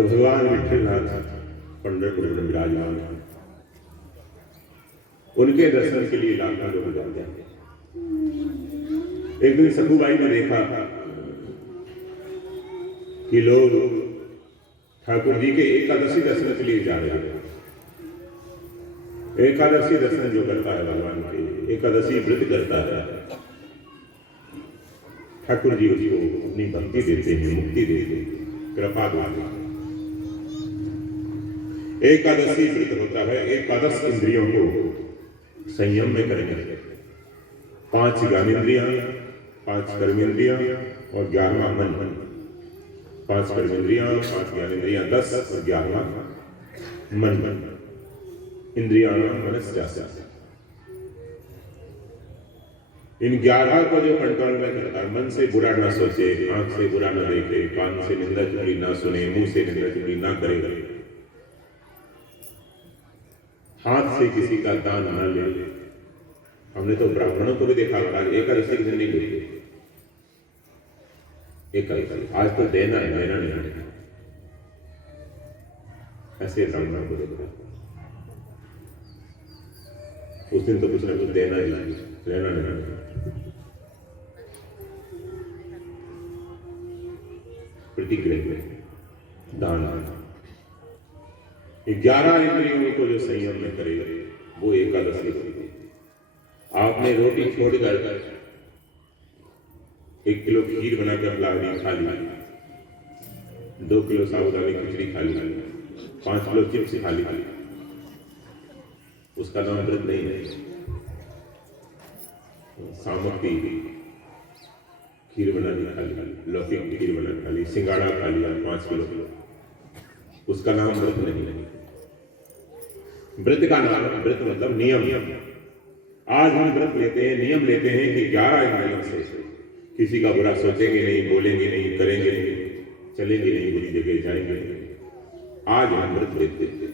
तो भगवान विठलनाथ पंढरपुर में विराजमान हैं। उनके दर्शन के लिए लाखों लोग जाते हैं। एक दिन सखूबाई ने देखा कि लोग ठाकुर जी के एकादशी दर्शन के लिए जा रहे हैं। एकादशी दर्शन जो करता है भगवान के, एकादशी व्रत करता है, ठाकुर जी उसको अपनी भक्ति देते हैं, मुक्ति देते हैं, कृपा देते हैं। एकादशी व्रत होता है एकादश इंद्रियों को संयम में करेंगे। 5 ज्ञानेंद्रियां, 5 कर्मेंद्रियां और 11वां मन। 5 कर्मेंद्रियां, 5 ज्ञानेंद्रियां, 10 और 11वां मन। इंद्रियाणां मनस्यास्य। इन 11 को जो कंट्रोल में करता है, मन से बुरा ना सोचे, आंख से बुरा ना देखे, कान से निंदा चुगली ना सुने, मुंह से निंदा चुगली ना करे, हाथ से किसी का दान ना ले। हमने तो ब्राह्मणों को भी देखा, एकादशी के दिन नहीं लेते। एकादशी आज तो देना है, लेना नहीं। ऐसे ब्राह्मणों को देखा, उस दिन तो कुछ ना कुछ देना ही, लेना नहीं। प्रतिग्रह दान। 11 इंद्रियों को जो संयम में करेगा वो एकादशी होती है। आपने रोटी छोड़कर 1 किलो खीर बनाकर लावनी खा ली, 2 किलो साबुदानी खिचड़ी खा ली, 5 किलो चिप्स खा ली, उसका नाम व्रत नहीं है। सामग्री खीर बना ली, खा ली, लौकी की खीर बना खा ली, सिंगाड़ा खा लिया 5 किलो, उसका नाम व्रत नहीं है। व्रत का नाम, व्रत मतलब नियम। आज हम व्रत लेते हैं, नियम लेते हैं कि 11 इंद्रियों से किसी का बुरा सोचेंगे नहीं, बोलेंगे नहीं, करेंगे नहीं, चलेंगे नहीं, बुरी जगह जाएंगे नहीं। आज हम व्रत लेते हैं,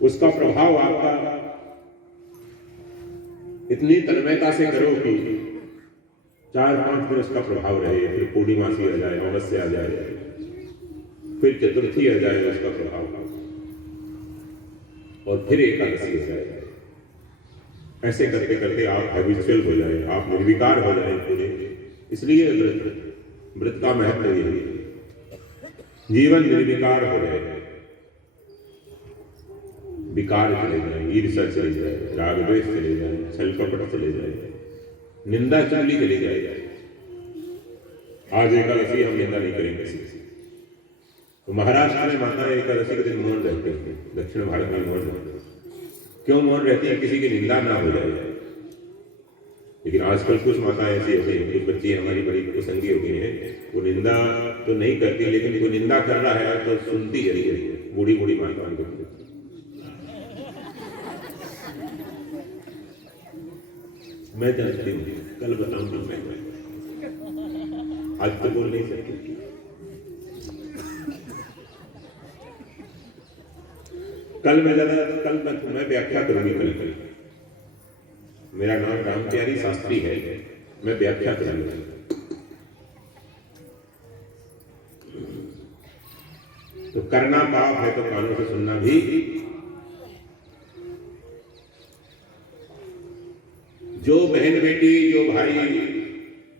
उसका प्रभाव आपका इतनी तन्मयता से करो कि 4-5 दिन उसका प्रभाव रहे, फिर पूर्णिमासी आ जाए, अमावस्या आ जाए, फिर चतुर्थी आ जाए उसका प्रभाव, और फिर एकादशी आ जाए। ऐसे करते करते आप हैबिचुअल हो जाए, आप निर्विकार हो जाए पूरे। इसलिए व्रत का महत्व यही है, जीवन निर्विकार हो जाए, विकार चले जाए, ईर्ष्या चले जाए, राग द्वेष चले जाए, छल कपट चले जाए, निंदा चुगली चली जाए। आज एकादशी हम निंदा नहीं करेंगे किसी से। तो महाराष्ट्र में माता एकादशी के दिन मौन रहते हैं, दक्षिण भारत में मौन रहते हैं। क्यों मौन रहती है? किसी की निंदा ना हो जाए। लेकिन आजकल कुछ माताएं ऐसी होती हैं, कुछ बच्ची हमारी बड़ी प्रसंगी हो गई हैं, वो निंदा तो नहीं करती, लेकिन कोई निंदा कर रहा है तो सुनती जरी है, बूढ़ी बूढ़ी माताएं करती। मैं जानती हूँ, कल बताऊंगा मैं, आज तो बोल नहीं सकती। कल मैं व्याख्या करूंगी। कल मेरा नाम राम प्यारी शास्त्री है, मैं व्याख्या करूंगा। तो करना पाप है तो कानों से सुनना भी जो बहन बेटी, जो भाई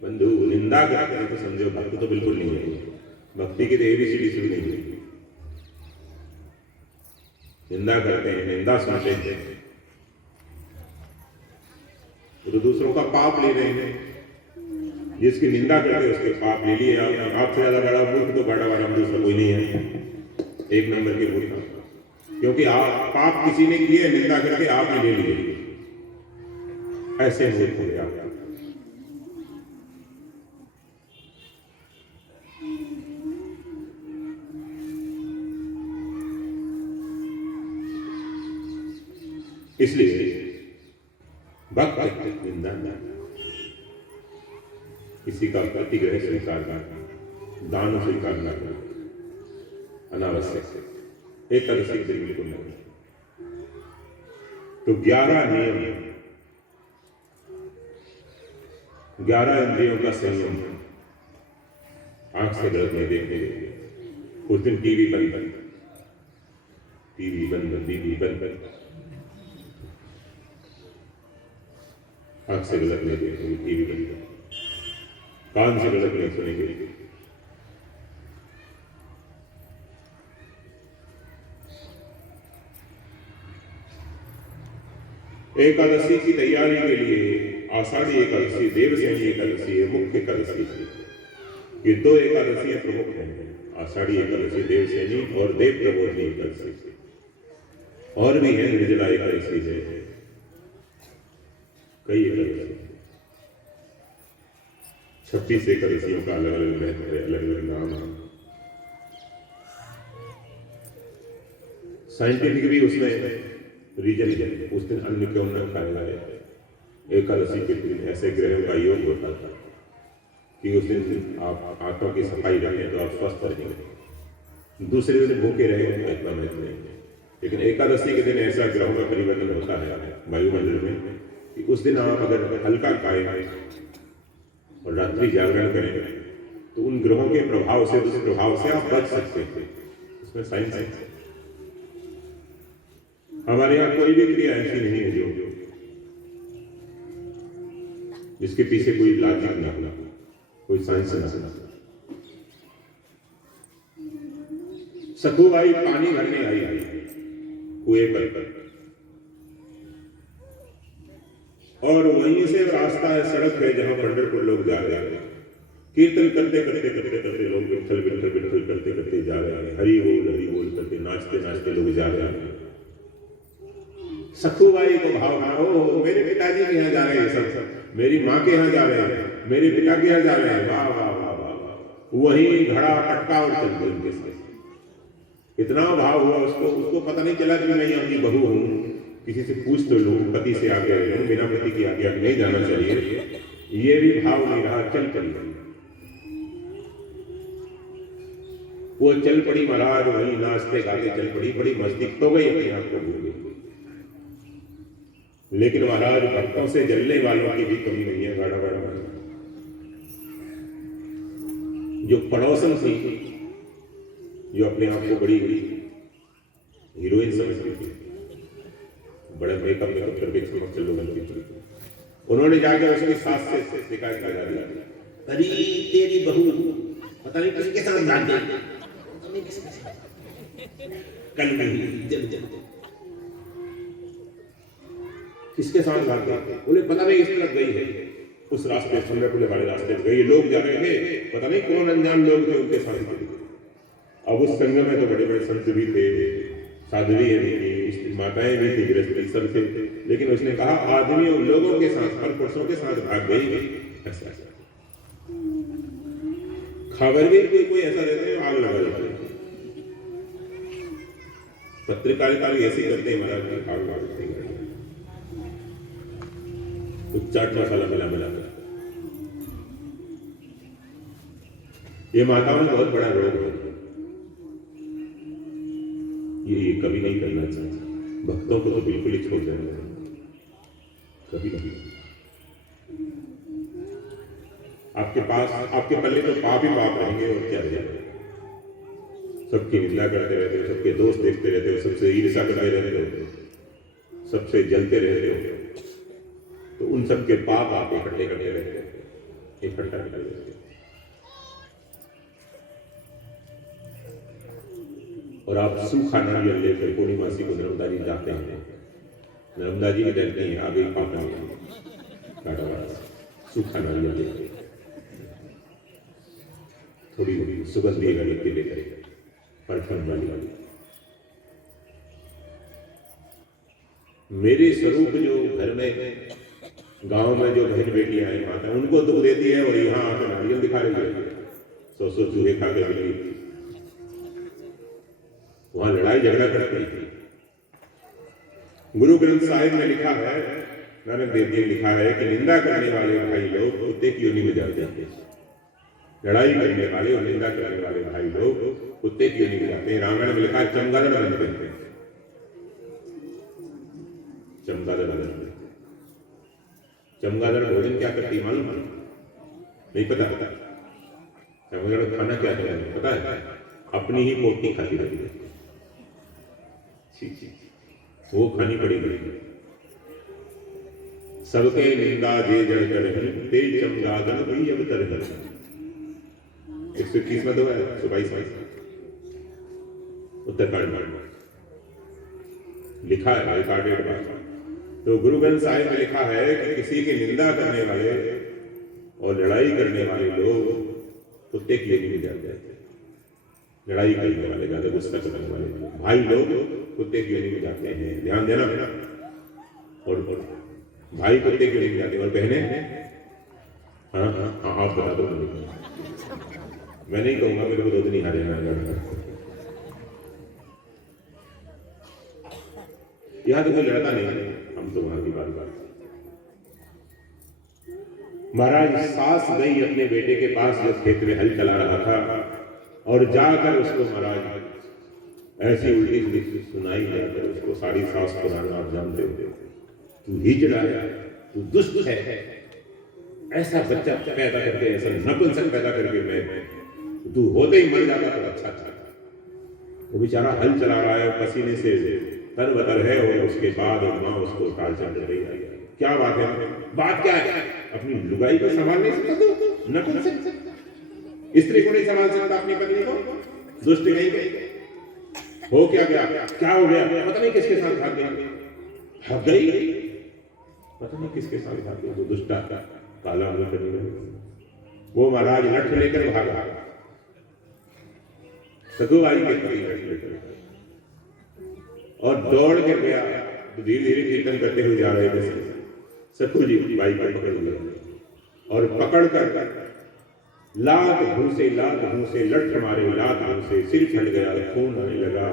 बंधु निंदा करते हैं तो समझो भक्त तो बिल्कुल नहीं है। भक्ति की देवी सीढ़ी शुरू नहीं है। निंदा करते हैं, निंदा सुनते हैं तो दूसरों का पाप ले रहे हैं। जिसकी निंदा करते हैं उसके पाप ले लिए आपने। आपसे ज्यादा बड़ा मूर्ख तो बड़ा बड़ा दूसरा कोई नहीं है, एक नंबर के मूर्ख। क्योंकि आप पाप किसी ने किए, निंदा करके आपने ले लिए। ऐसे मूर्ख हो गया। इसलिए भक्त निंदा न, किसी का प्रतिग्रह स्वीकार न, दान स्वीकार न करना अनावश्यक, एकादशी से बिल्कुल नहीं। तो 11 नियम, 11 इंद्रियों का संयम। आंख से गलत नहीं देखने देंगे। उस दिन टीवी बंद, टीवी बंद, टीवी बंद, आंख से गलत नहीं देखेंगे, टीवी बंद, कान से गलत नहीं सुनेंगे। एकादशी की तैयारी के लिए आषाढ़ी एकादशी, देवशयनी एकादशी है, मुख्य एकादशी है। ये दो एकादशियां प्रमुख हैं, आषाढ़ी एकादशी देवशयनी और देव प्रबोधनी एकादशी। और भी है, निर्जला एकादशी है, कई एकादशी, 26 एकादशियों का अलग अलग महत्व है, अलग अलग नाम है। साइंटिफिक भी उसमें रीजन है, उस दिन अन्न क्यों न खाया जाए। एकादशी के दिन ऐसे ग्रहों का योग होता था कि उस दिन आप आंतों की सफाई रखें तो आप स्वस्थ रहेंगे, दूसरे दिन भूखे रहेंगे तो इतना महत्व नहीं है। लेकिन एकादशी के दिन ऐसा ग्रहों का परिवर्तन होता है वायुमंडल में कि उस दिन आप अगर हल्का खाएं और रात्रि जागरण करें तो उन ग्रहों के प्रभाव से, दुष्प्रभाव से आप बच सकते हैं। उसमें साइंस है। हमारे यहाँ कोई भी क्रिया ऐसी नहीं है जो जिसके पीछे कोई लॉजिक ना हो, कोई साइंस ना हो। सखुबाई पानी भरने आई कुएं पर, और वहीं से रास्ता है, सड़क है जहां पंढरपुर लोग जा रहे हैं। कीर्तन करते करते करते करते लोग विठल विठल विठल करते करते जा रहे हैं, हरि बोल करते नाचते नाचते लोग जा रहे हैं। सखुबाई को भाव ना हो, मेरे पिताजी के यहाँ जा रहे हैं सब, मेरी माँ के यहाँ जा रहे हैं, मेरे पिता के यहाँ जा रहे हैं, वाह वाह वाह वाह। वही घड़ा पटका और चल गई उनके साथ। इतना भाव हुआ उसको पता नहीं चला कि मैं यहाँ की बहू हूँ। किसी से पूछ तो लूँ, पति से आगे रहूँ, बिना पति की आज्ञा नहीं जाना चाहिए, ये भी भाव नहीं रहा। चल पड़ी, वो चल पड़ी महाराज, वही नाचते गाते चल पड़ी, बड़ी मस्ती तो गई, अपने आप को भूल गई। लेकिन महाराज भक्तों से जलने वालों की भी कमी नहीं है। गाड़ा गाड़ा जो पड़ोसन थी, जो अपने आप को बड़ी बड़ी हीरोइन समझती थी, बड़े मेकअप करके चमक चलो बनती थी, उन्होंने जाकर उसकी सास से शिकायत लगा दिया, अरे तेरी बहू पता नहीं किसके साथ भाग गई, कल नहीं जब किसके साथ भाग गई, उन्हें पता नहीं किस तरफ गई है। उस रास्ते पंढरपुर वाले रास्ते पे गई, लोग जा रहे थे, पता नहीं कौन अनजान लोग थे उनके साथ। अब उस संग में तो बड़े बड़े संत भी थे, साध्वियां भी थी, माताएं भी थी, गृहस्थी सब थे। लेकिन उसने कहा आदमियों लोगों के साथ, पर पुरुषों के साथ भाग गई। ऐसा खबर भी कोई ऐसा देते हैं, आग लगा देते हैं। पत्रकारिता भी ऐसी करते हैं महाराज, आग लगा देते हैं, कुछ चाट मसाला मिला कर। ये माताओं में बहुत बड़ा रोग है, ये कभी नहीं करना चाहिए। भक्तों को तो बिल्कुल ही छोड़ देना चाहिए, कभी नहीं। आपके पास, आपके पल्ले तो पाप ही पाप रहेंगे और क्या रहेगा। सबकी निंदा करते रहते हो, सबके दोष देखते रहते हो, सबसे ईर्ष्या करते रहते हो, सबसे जलते रहते हो, तो उन सबके पाप आप इकट्ठे करते रहते हो, इकट्ठा कर देते हो। और आप सूखा नारियल लेकर पूर्णिमासी को नर्मदा जी जाते हैं, नर्मदा जी की डरती है, आगे पाता है, सूखा नारियल लेकर थोड़ी सुगंधी गली के लेकर, परफ्यूम वाली। मेरे स्वरूप जो घर में गांव में जो बहन बेटियां हैं माता, उनको दुख देती है और यहाँ आकर नारियल दिखा रही है, सौ चूहे खा के बिल्ली, वहां लड़ाई झगड़ा करती है। गुरु ग्रंथ साहिब में लिखा है, नानक देव जी ने लिखा है कि निंदा करने वाले भाई लोग कुत्ते की योनि में जाते हैं। लड़ाई करने वाले और निंदा करने वाले भाई लोग कुत्ते की योनि में जाते हैं। रामायण में लिखा है चमगादड़ बनते हैं, चमगादड़ बनते हैं। चमगादड़ भोजन क्या करती मालूम नहीं? पता? चमगादड़ खाना क्या है पता है? अपनी ही पोटी खाती रहती है, वो खानी पड़ेगी। सबके निंदा जे जड़ कर ते चमगादड़ वही अब तर 121 में दो है 122 उत्तरकांड लिखा है रिकॉर्डेड बात। तो गुरु ग्रंथ साहिब में लिखा है कि किसी की निंदा करने वाले और लड़ाई करने वाले लोग कुत्ते की योनि में जाते हैं। लड़ाई करने वाले, ज्यादा गुस्सा करने वाले भाई लोग कुत्ते की योनि में जाते हैं। ध्यान देना। और भाई कुत्ते की योनि में जाते हैं और बहने हाँ हाँ हाँ आप बता दो। मैं नहीं कहूंगा, मेरे को तो नहीं हारे ना। यहां तो कोई लड़का नहीं है, हम तो वहां की बात। महाराज सास गई अपने बेटे के पास जो खेत में हल चला रहा था और जाकर उसको महाराज ऐसी उल्टी सीधी सुनाई जाकर उसको सारी सास पुराना आप जानते हो, तू हिजड़ा है, तू दुष्ट है, ऐसा बच्चा पैदा करके, ऐसा नपुंसक पैदा करके मैं तू होते ही मर जाता तो अच्छा था। वो बेचारा हल चला रहा है, पसीने से तर बतर है और उसके बाद माँ उसको टार्चर कर रही है। क्या बात है? बात क्या है? अपनी लुगाई को संभाल नहीं सकता, नपुंसक स्त्री को नहीं संभाल सकता, अपनी पत्नी को, दुष्ट नहीं गई हो क्या हो गया पता नहीं किसके साथ भाग गई, पता नहीं किसके साथ भाग गई। वो दुष्टा काला मुंह करने लगा। वो महाराज लठ लेकर भागा, सगुबाई के पति लठ लेकर और दौड़ के गया। तो धीरे धीरे कीर्तन करते हुए जा रहे थे। सखू जी बाई को पकड़ लिया और पकड़ कर लात घूसे लठ मारे, लात घूसे, सिर फट गया, खून आने लगा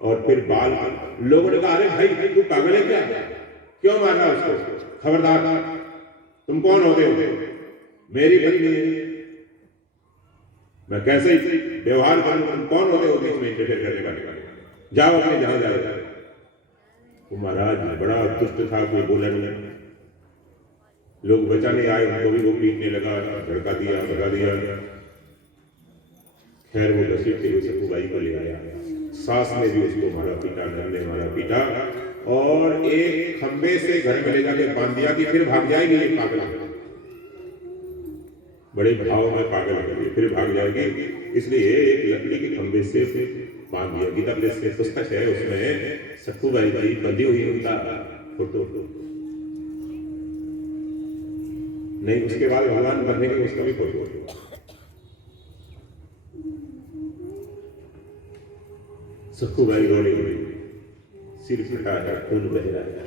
और फिर बाल। लोगों ने कहा अरे भाई तू पागल है क्या, क्यों मारना उसको? खबरदार, तुम कौन होते हो? मेरी पत्नी है, मैं कैसे ही व्यवहार करूं? तुम कौन होते हो बीच में इंटरफेयर करने वाले? जाओ अपने जहां जाओ। वो महाराज बड़ा दुष्ट था, कोई बोला नहीं। लोग बचाने आए, उनको भी वो पीटने लगा, भड़का दिया, भगा दिया। खैर वो घसीट के सखुबाई को ले आया। सास ने भी उसको मारा पीटा, नर ने मारा पीटा और एक खंबे से घर में ले जाके बांध दिया कि फिर भाग जाएगी ये पागल। बड़े भाव में पागल है, फिर भाग जाएगी, इसलिए एक लकड़ी के खंबे से बांध दिया। गीता प्रेस में पुस्तक है, उसमें सखुबाई की बंधी हुई उनका फोटो नहीं, उसके बाद भगवान बनने के उसका भी फोटो। सखुबाई रो रही, सिर फटा है, खून बह रहा है,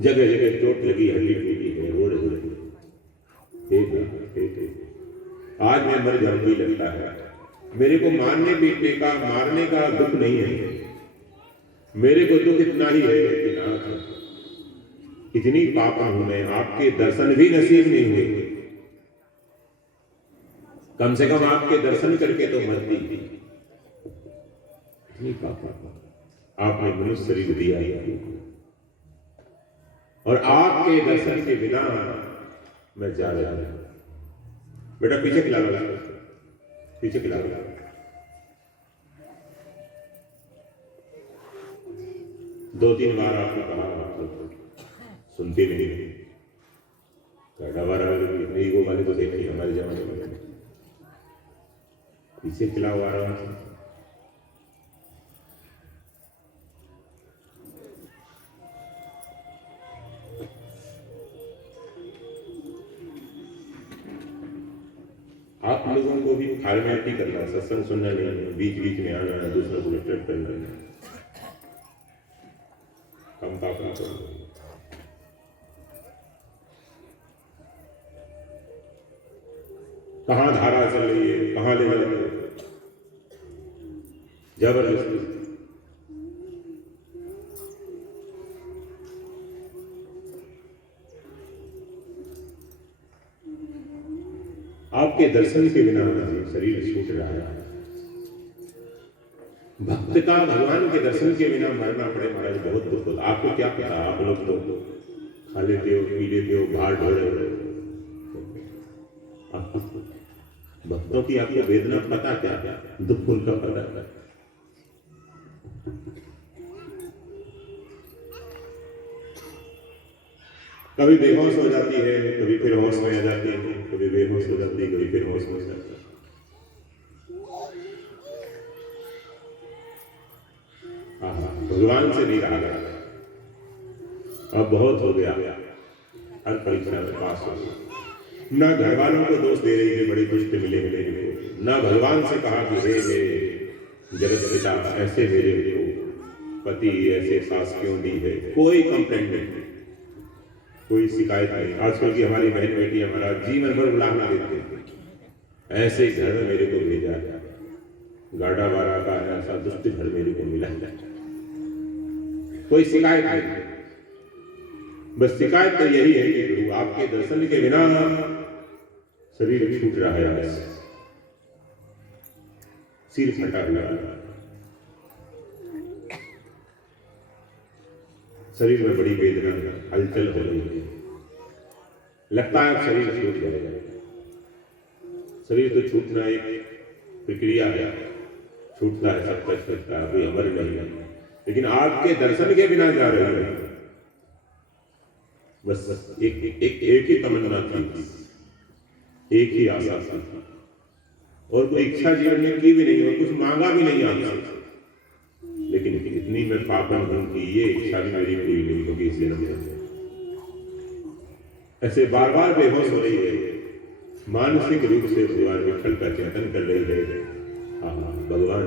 जगह जगह चोट लगी, हड्डी टूटी है, रो रही। आज मैं मर जाऊंगी लगता है। मेरे को मारने पीटने का, मारने का दुख नहीं है, मेरे को दुख इतना ही है कि नाथ इतनी पापा हूं मैं, आपके दर्शन भी नसीब नहीं हुए। कम से कम आपके दर्शन करके तो मरती। इतनी पापा आपने मनुष्य शरीर दिया और आपके दर्शन के बिना मैं जा रहा हूं। बेटा पीछे खिला लो, पीछे खिला लो। दो तीन बार आपने कहा, सुनती नहीं। ईगो वाले तो देखिए हमारे जमाने में पीछे खिलाओ आराम से। आप लोगों को भी फॉर्मेलिटी करना है, सत्संग सुनना नहीं है, बीच बीच में आना है, दूसरों को डिस्टर्ब करना है, कम पापा करना। कहां धारा चल रही है, कहां ले जा रही है, जबरदस्ती। आपके दर्शन के बिना शरीर छूट रहा है। भक्त का भगवान के दर्शन के बिना मरना पड़े महाराज, बहुत दुख होता। आपको क्या पता, आप लोग तो खा लेते हो, पी लेते हो, भार ढो रहे हो। भक्तों की आपको वेदना पता क्या, दुख उनका पता है। कभी बेहोश हो जाती है, कभी फिर होश में आ जाती है, कभी बेहोश हो जाती है, कभी फिर होश में आ जाती है। भगवान से नहीं रहा गया, अब बहुत हो गया, हर परीक्षा में पास हो गया। ना घर वालों को दोष दे रही है, बड़ी पुष्टि मिले ना भगवान से कहा कि हे मेरे जगत पिता, ऐसे मेरे को पति ऐसे सास क्यों दी है। कोई कंप्लेंट नहीं, कोई शिकायत नहीं। आजकल की हमारी बहन बेटी हमारा जीवन भर उलाहना देते हैं, ऐसे घर में मेरे को भेजा, गाड़ा वारा का ऐसा दुष्ट घर मेरे को मिला, कोई शिकायत नहीं। बस शिकायत तो यही है कि गुरु आपके दर्शन के बिना शरीर छूट रहा है, सिर फटा हुआ है, शरीर में बड़ी वेदना, हलचल हो रही है, लगता है शरीर छूट जाएगा। शरीर तो छूटना एक प्रक्रिया है, छूटता है, सब कुछ छूटता है, कोई अमर नहीं है, लेकिन आपके दर्शन के बिना जा रही है। बस एक ही तमन्ना थी, एक ही आशा थी, और कोई इच्छा जीवन में की भी नहीं, और कुछ मांगा भी नहीं आपसे, लेकिन इतनी मैं पापन हूं कि ये इच्छा भी मेरी पूरी नहीं होगी इस जन्म में। ऐसे बार बार बेहोश हो रही है, मानसिक रूप से भगवान विठल का चिंतन कर रही है। भगवान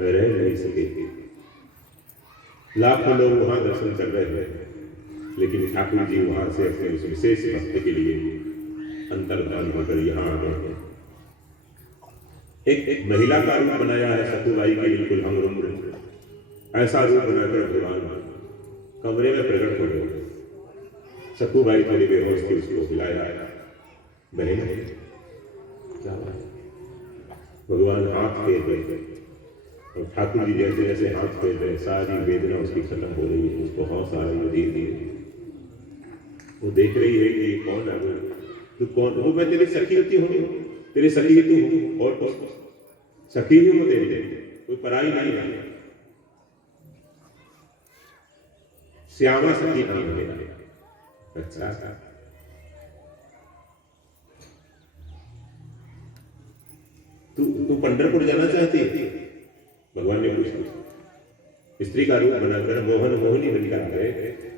रह नहीं सके, लाखों लोग वहां दर्शन कर रहे हैं, लेकिन ठाकुर जी वहां से अपने उस विशेष भक्त के लिए अंतर्धान होकर यहाँ आ गए हैं। एक महिला का रूप बनाया है सतुबाई के, बिल्कुल अंग ऐसा रूप बनाकर भगवान कमरे में प्रकट हो गए। सतुबाई थोड़ी बेहोश थी, उसको हिलाया, बहन क्या भगवान हाथ फेर रहे, और ठाकुर जी जैसे जैसे हाथ फेर रहे, सारी वेदना उसकी खत्म हो रही है, उसको हौस आ रही है धीरे धीरे। वो देख रही है कि कौन है, तू कौन? वो मैं तेरी सखी होती हूँ, तेरी सखी ही तू हूँ, और सखी ही हूँ तेरी, कोई पराई नहीं है। श्यामा सखी नाम है मेरा। अच्छा, तू पंढरपुर जाना चाहती है? भगवान ने पूछा। स्त्री का रूप बनाकर मोहन मोहिनी बनकर गए,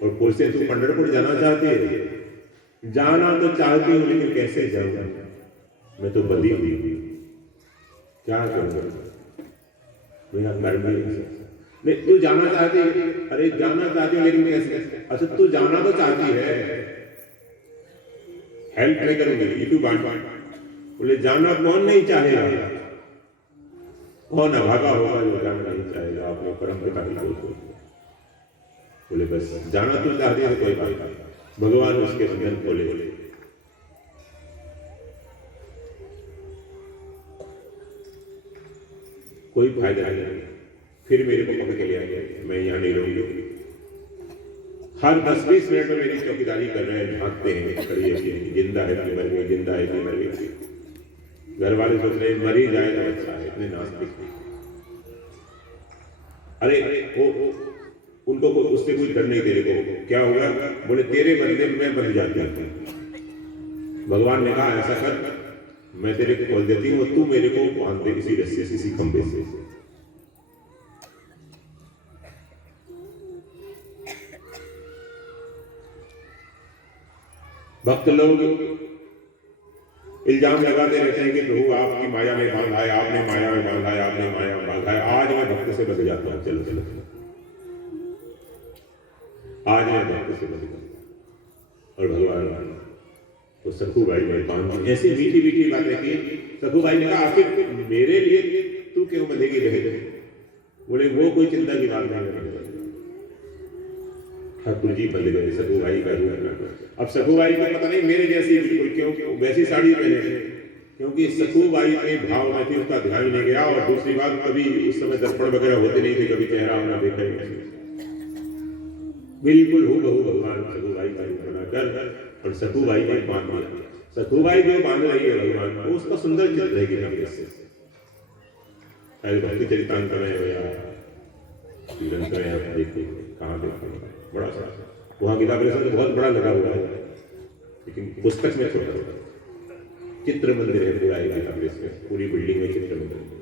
और पुरुष से तू पंढरपुर जाना चाहती है? जाना तो चाहती हूँ, लेकिन कैसे जाऊंगा, मैं तो बंधी हुई, क्या करूंगा, मेरा मरण नहीं। तू जाना चाहती है? अरे जाना चाहती हूँ, लेकिन कैसे? अच्छा तू जाना तो चाहती है, हेल्प नहीं करूंगी, इतू बांट। बोले जाना कौन नहीं चाहेगा, कौन अभागा होगा जो जाना नहीं चाहेगा, अपने परम पिता की बोल। बोले बस जाना तो चाहती है, कोई बात नहीं। भगवान उसके बंधन खोले, कोई फायदा नहीं। फिर मेरे को पकड़ के ले आए, मैं यहाँ नहीं रहूंगी। हर 10-20 मिनट में मेरी चौकीदारी कर रहे हैं, झांकते हैं, खड़ी है, जिंदा है कि मर गई, जिंदा है कि मर गई। घर वाले सोच रहे मर ही जाए तो अच्छा है, इतने नास्तिक। अरे वो उनको उससे कोई डर नहीं, तेरे को क्या होगा? बोले तेरे बदले में बन जाती हूँ। भगवान ने कहा ऐसा कर, मैं तेरे को खोल देती हूँ, तू मेरे को बांध दे किसी रस्से से, किसी खंभे से। भक्त लोग इल्जाम लगाते रहते हैं कि प्रभु आपकी माया में बांधा है, आपने माया में बांधा है, आपने माया में बांधा है। आज मैं भक्त से बच जाता हूँ, चलो चलो, आज मैं भक्त से बच गया। और भगवान तो सखूबाई ने बांध ऐसी मीठी मीठी बातें की। सखूबाई ने कहा आखिर मेरे लिए तू क्यों बंधेगी रहे? बोले वो कोई चिंता की बात नहीं। ठाकुर जी बंध गए, सखूबाई का रूप। अब सखूबाई को पता नहीं मेरे जैसी बिल्कुल क्यों वैसी साड़ी पहने, क्योंकि सखूबाई अपने भाव में थी, उसका ध्यान नहीं गया। और दूसरी बात, कभी उस समय दर्पण वगैरह होते नहीं थे, कभी चेहरा होना देखा ही बिल्कुल हूबहू भगवान सखूबाई का रूप बनाकर, और सखूबाई ने बांध दिया। सखूबाई जो बांध रही है भगवान को, उसका सुंदर चित्र रहेगी ना कैसे? भक्ति चरितांत में या ग्रंथ में आप देखते कहाँ देखते, बड़ा सा वहां गीता परिसर तो बहुत बड़ा लगा हुआ है, लेकिन पुस्तक में छोटा होता है। चित्र मंदिर है पूरा गीता परिसर, पूरी बिल्डिंग में चित्र मंदिर।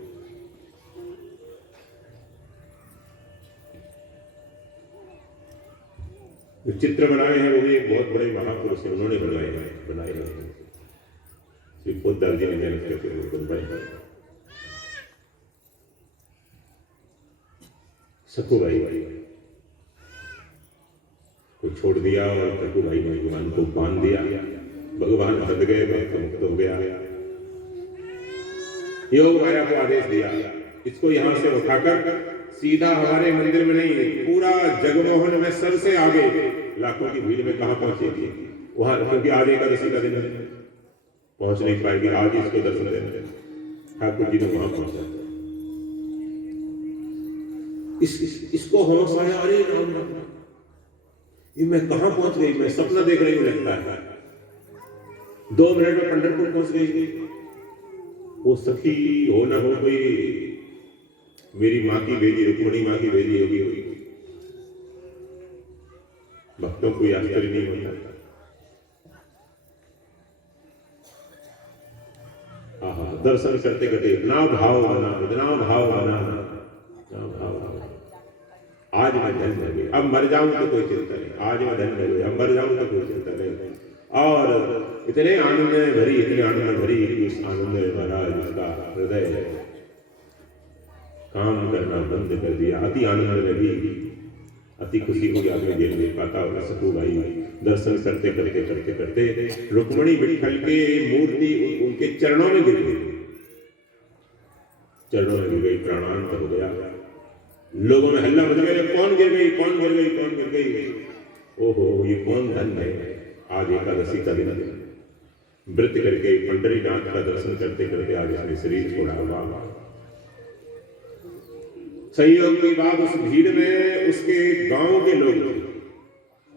जो चित्र बनाए हैं वो भी एक बहुत बड़े महापुरुष है, उन्होंने बनाए हैं। श्री पोद्दार जी ने मेहनत करके उनको बनाए। सखुबाई को छोड़ दिया और सखुबाई ने भगवान को बांध दिया। भगवान बंध गए, भक्त मुक्त हो गया। योग माया को आदेश दिया, इसको यहां से उठाकर सीधा हमारे मंदिर में नहीं, पूरा जगमोहन में सबसे आगे लाखों की भीड़ में कहां पहुंचेगी वहां, क्योंकि आज एकादशी का दिन पहुंच नहीं पाएगी। आज इसको दर्शन देने ठाकुर जी ने वहां पहुंचा। इसको होश आया, अरे राम राम, ये मैं कहां पहुंच गई, मैं सपना देख रही हूं लगता है। 2 मिनट में पंढरपुर पहुंच गई। वो सखी हो ना हो कोई मेरी माँ की बेटी, रुक्मणी माँ की बेटी होगी। भक्तों को आश्चर्य नहीं होता। दर्शन करते करते इतना भाव बना, इतना भाव बना, इतना भाव बना। आज मैं धन्य हो गई, अब मर जाऊं तो कोई चिंता नहीं। आज मैं धन्य हो गई, अब मर जाऊं तो कोई चिंता नहीं। और इतने आनंद में भरी, इतने आनंद में भरी, उस आनंद में भरा जिसका हृदय काम करना बंद कर दिया। अति आनंद में भी अति खुशी को आदमी देख नहीं पाता। और सखुबाई दर्शन करते करते करते करते रुक्मणी विठल के मूर्ति उनके चरणों में गिर गई, चरणों में गिर गई, प्राणांत हो गया। लोगों में हल्ला मच गया, कौन गिर गई, कौन गिर गई, कौन गिर गई। ओहो, ये कौन धन है। आज एकादशी का दिन, व्रत करके पंढरीनाथ का दर्शन करते करते आज इसने शरीर छोड़ा हुआ। संयोग की बात, उस भीड़ में उसके गांव के लोग,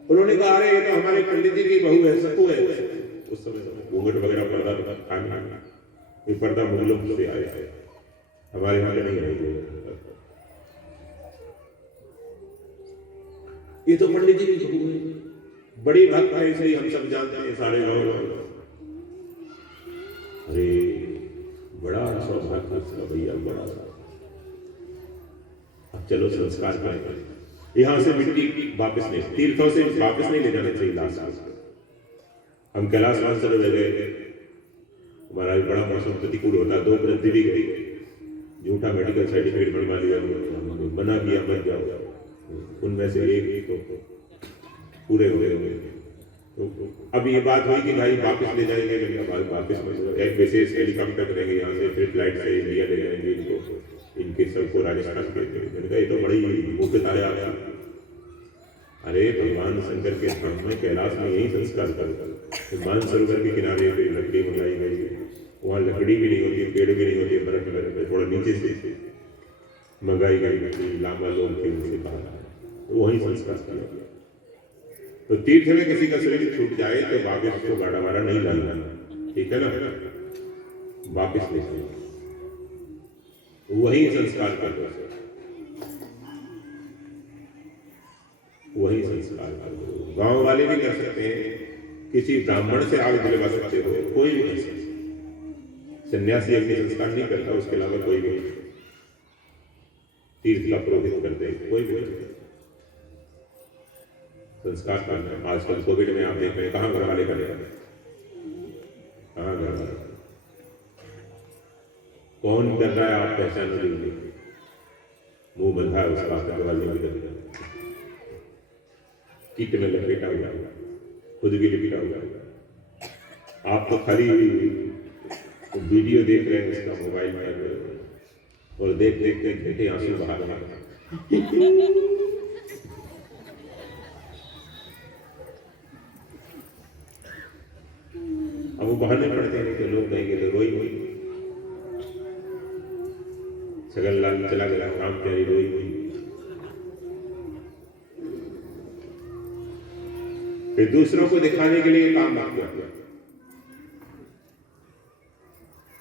उन्होंने कहा अरे ये तो हमारे पंडित जी की बहू है, सखु है। उस समय घूंघट वगैरह पर्दा खाना, ये पर्दा मुगलों से आया है, हमारे यहाँ नहीं आई। ये तो पंडित जी की बहू है, बड़ी भक्त है, इसे ही हम सब जानते हैं सारे गाँव। अरे बड़ा सौभाग्य भैया, बड़ा सा। अब चलो संस्कार करें। यहां से मिट्टी वापस नहीं, तीर्थों से वापस नहीं ले जाना चाहिए लाश। हम कैलाश मानसरोवर गए, हमारा बड़ा मौसम प्रतिकूल होता, 2 वृद्धि भी गई, झूठा मेडिकल सर्टिफिकेट बनवा लिया, बना किया, मर जाओ। उनमें से एक तो पूरे हो गए। तो अब ये बात हुई कि भाई वापस ले जाएंगे, लेकिन वापस एक विशेष हेलीकॉप्टर करेंगे यहाँ से, फिर फ्लाइट से इंडिया ले जाएंगे इनको, इनके सबको राजस्थान के। ये तो बड़ी मुख्यता है आपका। अरे भगवान शंकर के धाम में कैलाश में यही संस्कार कर। मानसरोवर के किनारे पे लकड़ी मंगाई गई, वहाँ लकड़ी भी नहीं होती, पेड़ भी नहीं होती, बर्फ में थोड़ा नीचे से मंगाई गई, लामा लोग थे उनसे बाहर, तो वही संस्कार किया। तो तीर्थ में किसी का शरीर छूट जाए तो वापिस उसको गाड़ा वाड़ा नहीं डालना, ठीक है ना, वापिस ले जाओ, वही संस्कार कर दो, वही संस्कार कर दो। गांव वाले भी कर सकते हैं, किसी ब्राह्मण से आग दिलवा सकते हो, कोई भी कर सकते। सन्यासी अपने संस्कार नहीं करता, उसके अलावा कोई भी तीर्थ का पुरोहित करते, कोई भी करते संस्कार करना। आजकल कोविड में आप देख रहे हैं, कहाँ घर वाले करे, कहाँ घर वाले, कौन कर रहा है आप पहचान लीजिए, मुंह बंधा है उसका, घर वाले भी कर, किट में लपेटा हुआ, खुद भी लपेटा हुआ। आप तो खाली वीडियो देख रहे हैं उसका मोबाइल में, और देख देख देख देखे आंसू बहा रहा है। अब वो बहाने पड़ते हैं कि लोग कहेंगे तो रोई हुई, सगल लाल चला गया, काम प्यारी रोई हुई। फिर दूसरों को दिखाने के लिए काम ना किया,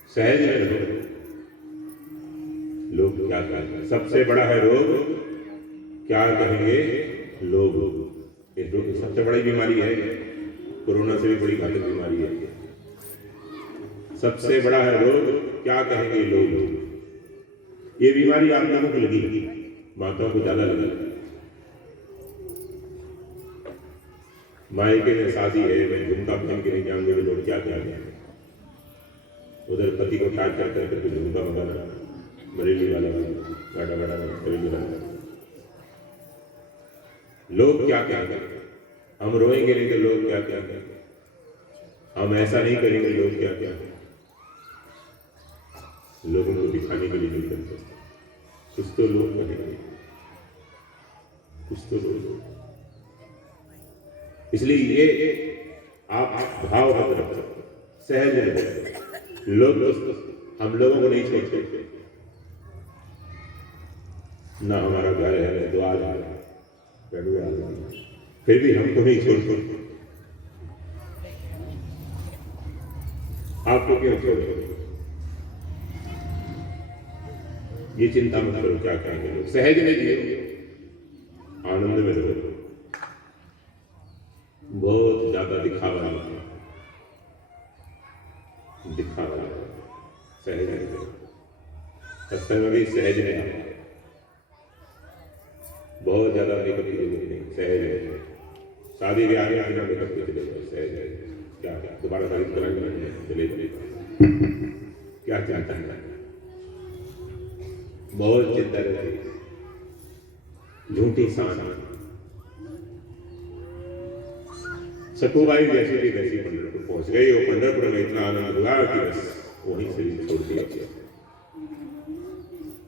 सहज में रहो। लोग क्या कहते हैं, सबसे बड़ा है रोग, क्या कहेंगे लोग। सबसे बड़ी बीमारी है, कोरोना से भी बड़ी घातक बीमारी है। सबसे बड़ा है रोग, क्या कहेंगे लोग। ये बीमारी आप लोगों को लगी, माताओं को ज्यादा लगी। मायके में शादी है, मैं झुमका पहन के नहीं जाऊंगे, लोग क्या कहेंगे। उधर पति को टार्चर करके झुमका मंगाना, बरेली वाला गाड़ा गाड़ा बरेली वाला, लोग क्या कहेंगे। हम रोएंगे नहीं तो लोग क्या कहेंगे, हम ऐसा नहीं करेंगे लोग क्या कहेंगे। लोगों को दिखाने के लिए नहीं करते, कुछ तो लोग कहेंगे, कुछ तो लोग। इसलिए ये आप भाव मत रखो, सहज रखो। लोग हम लोगों को नहीं छोड़ते, ना हमारा घर है, ना द्वार है, फिर भी हमको नहीं छोड़ते। आपको क्यों छोड़े, ये चिंता मत करो क्या कहेंगे लोग। सहज में जियो, आनंद में रहो। बहुत ज्यादा दिखावा दिखावा, सहज में सत्संग में भी सहज में, बहुत ज्यादा मेकअप की जरूरत नहीं, सहज है। शादी ब्याह में बिना मेकअप के चले जाओ, सहज है। क्या क्या दोबारा शादी कराएंगे, चले चले क्या चाहता है, बहुत चिंता रहती, झूठी सांस। सखूबाई जैसी भी वैसी पंढरपुर पहुंच गई, वो पंढरपुर में इतना आनंद हुआ कि बस वहीं शरीर छोड़ दिया।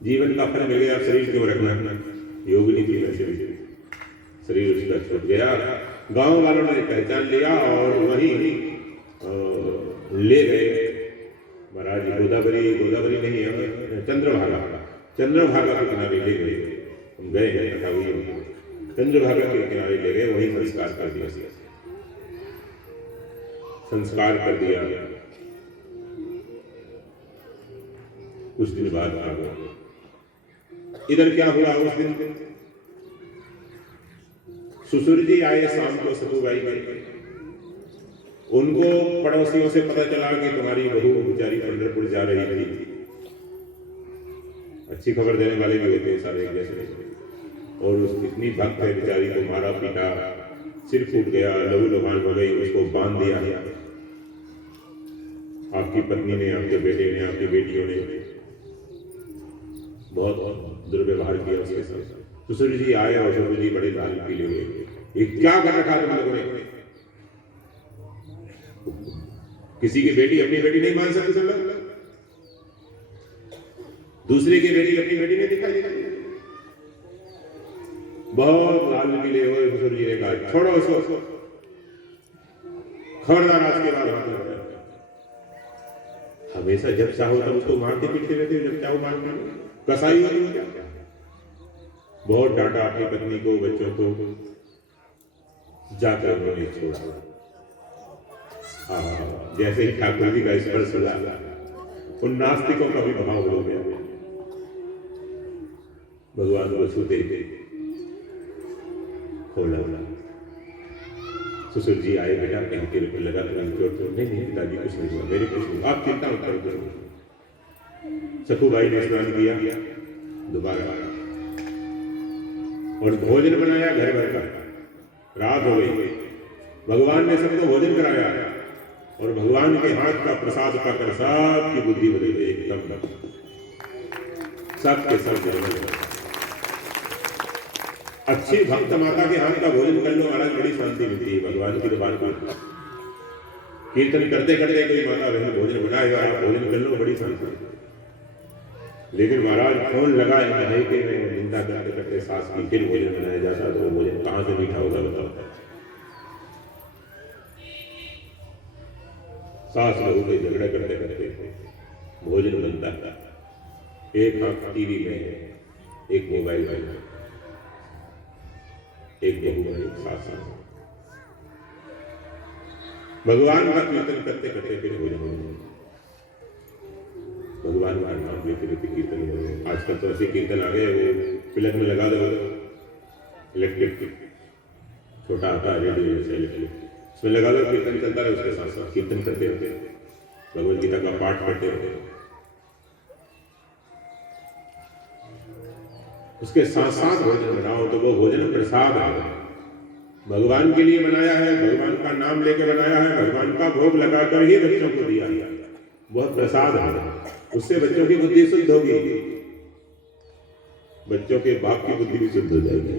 जीवन का फल मिल गया, शरीर क्यों रखना। योग नहीं थी वैसे, शरीर उसका छूट गया। गांव वालों ने पहचान लिया और वही ले गए महाराज। गोदावरी नहीं है, चंद्रभागा के किनारे ले गए। हम गए हैं, कथा हुई, चंद्रभागा के किनारे ले गए, वही संस्कार कर दिया। कुछ दिन बाद आ गए। इधर क्या हुआ उस दिन, ससुर जी आए शाम को सतुबाई में। उनको पड़ोसियों से पता चला कि तुम्हारी बहू बेचारी पंढरपुर जा रही थी। अच्छी खबर देने वाले भी होते हैं सारे एक जैसे। और उस इतनी भक्त है बेचारी को मारा पीटा, सिर फूट गया, लहू लुहान हो गई, उसको बांध दिया। आपकी पत्नी ने, आपके बेटे ने, आपकी बेटियों ने बहुत दुर्व्यवहार किया उसके साथ। ससुर जी आए और ससुर जी बड़े लाल पीले हुए। ये क्या कर रखा तुम लोगों ने। किसी की बेटी अपनी बेटी नहीं मान सकती, सब लोग दूसरे की बेटी अपनी बेटी नहीं दिखाई देती। बहुत लाल पीले हुए ससुर जी ने कहा छोड़ो उसको, खबरदार आज के बाद हाथ लगा। हमेशा जब चाहो तब उसको मारते पीटते रहते, जब चाहो मारते कसाई हो क्या। बहुत डांटा अपनी पत्नी को, बच्चों को, जाकर उन्होंने छोड़ा। जैसे ही ठाकुर जी का स्पर्श हुआ, उन नास्तिकों का भी भाव हो गया। भगवान को छूते खोला। ससुर जी आए, बेटा कहीं तेरे पे लगा तो नहीं पिताजी कुछ नहीं हुआ, मेरे कुछ नहीं, आप चिंता मत करो। सखूबाई ने स्नान किया दोबारा और भोजन बनाया घर भर का। रात हो गई, भगवान ने सबको भोजन कराया और भगवान के हाथ का प्रसाद पाकर सबकी बुद्धि बदल गई एकदम। सबके सब बदल। अच्छी भक्त माता के हाथ का भोजन कर लो महाराज, बड़ी शांति मिलती है। भगवान की दुकान पर कीर्तन करते करते कोई माता बहन भोजन बनाएगा, भोजन कर लो, बड़ी शांति। लेकिन महाराज फोन लगा है कि निंदा करते करते सास की, फिर भोजन बनाया जाता तो वो भोजन कहां से मीठा होगा बताओ। सास बहू के झगड़ा करते करते भोजन बनता था। एक आंख टीवी में, एक मोबाइल में, एक बहू में, एक सास में। भगवान का कीर्तन करते करते फिर भोजन, भगवान का नाम लेते लेते कीर्तन हो। आजकल तो ऐसे कीर्तन आ गए, वो प्लग में लगा दो इलेक्ट्रिक छोटा आता है रेडियो जैसे, उसमें लगा लो कीर्तन चलता है, उसके साथ साथ कीर्तन करते रहते, भगवद गीता का पाठ करते रहते, उसके साथ साथ भोजन बनाओ तो वो भोजन प्रसाद है, भगवान के लिए बनाया है, भगवान का नाम लेके बनाया है, भगवान का भोग लगाकर ही बच्चों को दिया है, वह प्रसाद है। उससे बच्चों की बुद्धि शुद्ध होगी, बच्चों के बाप की बुद्धि भी शुद्ध हो जाएगी।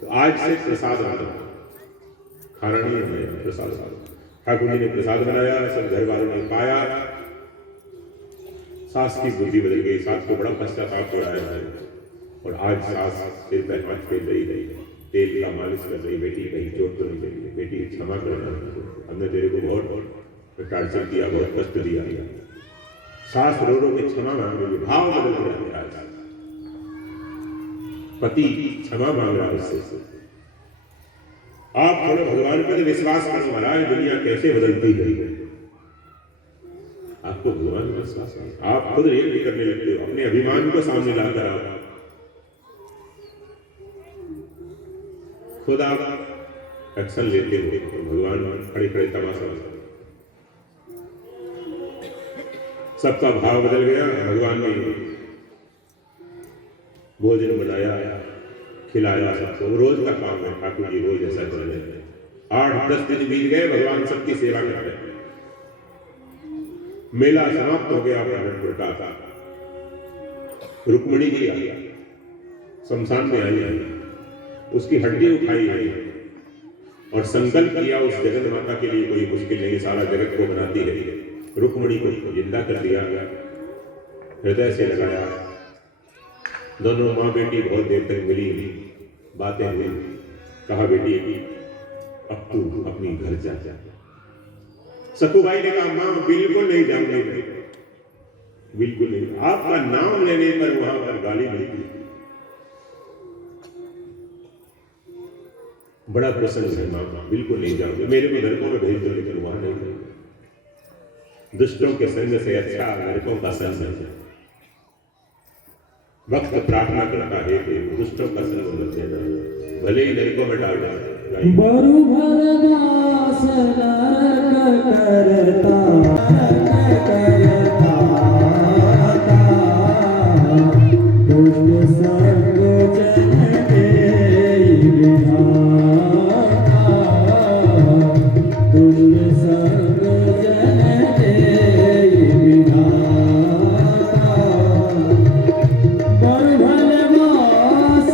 तो आज से प्रसाद आता है, खाना नहीं है, प्रसाद। ठाकुर जी ने प्रसाद बनाया, सब घर वालों ने पाया, सास की बुद्धि बदल गई, सास को बड़ा पश्चाताप हो रहा है, और आज सास सिर पर हाथ फेर रही, तेल का मालिश कर रही, बेटी कहीं चोट तो नहीं लगी, बेटी क्षमा करना, हमने तेरे को बहुत टार्चर किया, बहुत कष्ट दिया। सास रो रो के क्षमा मांग रही, भाव बदल गया आज, पति क्षमा मांग रहा उससे। आप थोड़ा भगवान पर विश्वास करो, महाराज दुनिया कैसे बदलती गई, आपको भगवान पर विश्वास है, आप खुद रिएक्ट करने लगते हो, अपने अभिमान को सामने लाकर आओ, खुद आप एक्शन लेते हो, भगवान खड़े खड़े तमाशा, सबका भाव बदल गया। भगवान ने भोजन बनाया, खिलाया सबको, रोज का काम है, ठाकुर जी रोज ऐसा कर रहे हैं। 8-10 दिन बीत गए, भगवान सबकी सेवा कर रहे हैं। मेला समाप्त हो गया, पंढरपुर का। रुक्मिणी जी आई, शमशान में आई, उसकी हड्डी उठाई है और संकल्प किया उस जगत माता के लिए कोई मुश्किल नहीं, सारा जगत को बनाती है। रुक्मिणी को जिंदा कर दिया, हृदय से लगाया, दोनों माँ बेटी बहुत देर तक मिली, बातें हुई, कहा बेटी अब तू अपनी घर जा। सखुबाई ने कहा माँ बिल्कुल नहीं जाऊंगी, बिल्कुल नहीं, आपका नाम लेने पर वहां पर गाली मिलती, बड़ा प्रसन्न है माँ, बिल्कुल नहीं जाऊंगी, मेरे को नरकों में भेज दो, लेकिन वहां नहीं जाऊंगी, दुष्टों के संग से अच्छा नरकों का संग है। वक्त प्रार्थना करता है कि दुष्टों का संग मत देना, भले ही नरकों में डाल डाल। बरु भरदास नरक करता दुष्ट संग जन के विधाता, दुष्ट संग जन के विधाता, बरु भरदास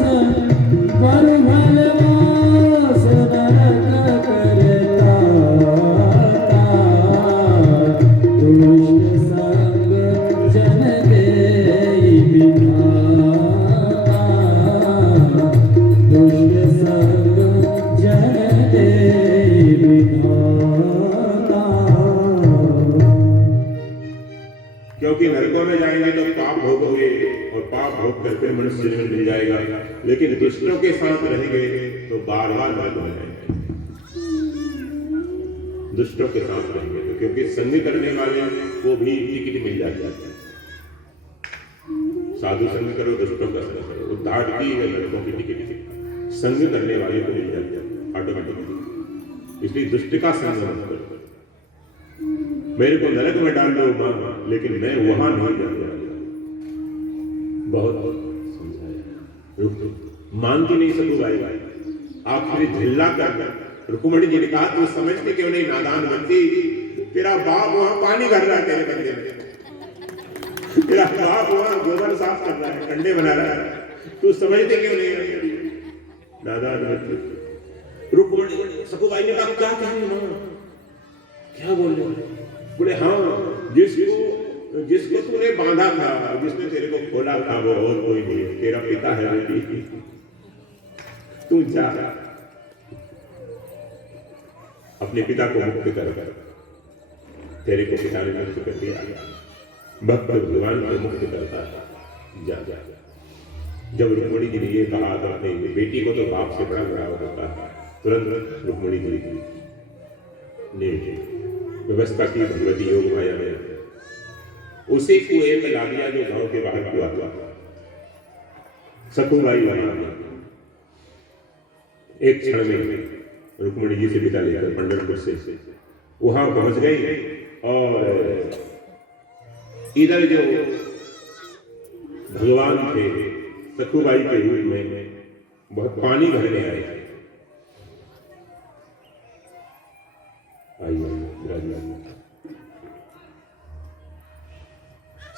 क्योंकि नरकों में जाएंगे तो पाप भोगोगे और पाप भोग कर फिर मनुष्य जन्म मिल जाएगा, लेकिन दुष्टों के साथ रहेंगे तो बार बार नरक में जाएंगे। दुष्टों के साथ रहेंगे तो, क्योंकि संग करने वाले को भी टिकट मिल जाता है। साधु संग करो, दुष्टों का संग करो, उद्धार की है नरकों की टिकट संग करने वाले को मिल जाती है ऑटोमेटिकली। इसलिए दुष्ट का संग मत करो, मेरे को नरक में डाल दो मां, लेकिन मैं वहां नहीं जाऊंगा। बहुत समझाया, मानती नहीं सखुबाई, आखिरी झल्ला कर रुक्मिणी जी ने कहा तू समझती क्यों नहीं नादान बनती, तेरा बाप वहां पानी भर रहा है तेरे कंधे में, तेरा बाप वहां गोबर साफ कर रहा है, कंडे बना रहा है, तू समझते क्यों नहीं नादान बनती। रुक्मिणी सखुबाई ने कहा क्या कहें, क्या बोल रहे, बोले हाँ जिसको तूने बांधा था, जिसने तेरे को खोला था वो और कोई नहीं, तेरा पिता है बेटी, तू जा अपने पिता को मुक्त कर, तेरे को पिता ने मुक्त कर दिया। भक्त भगवान को मुक्त करता है, जा जा। जब रुक्मिणी जी ने ये कहा तो अपनी बेटी को तो बाप से बड़ा बड़ा होता है, तुरंत रुक्मिणी जी ने व्यवस्था की भगवती योग माया ने, उसी कुएं में ला दिया जो गांव के बाहर कुआ था। सखुबाई वहां एक क्षण में रुक्मिणी जी से विदा लेकर पंढरपुर से वहां पहुंच गई और इधर जो भगवान थे सखुबाई के रूप में बहुत पानी भरने आए।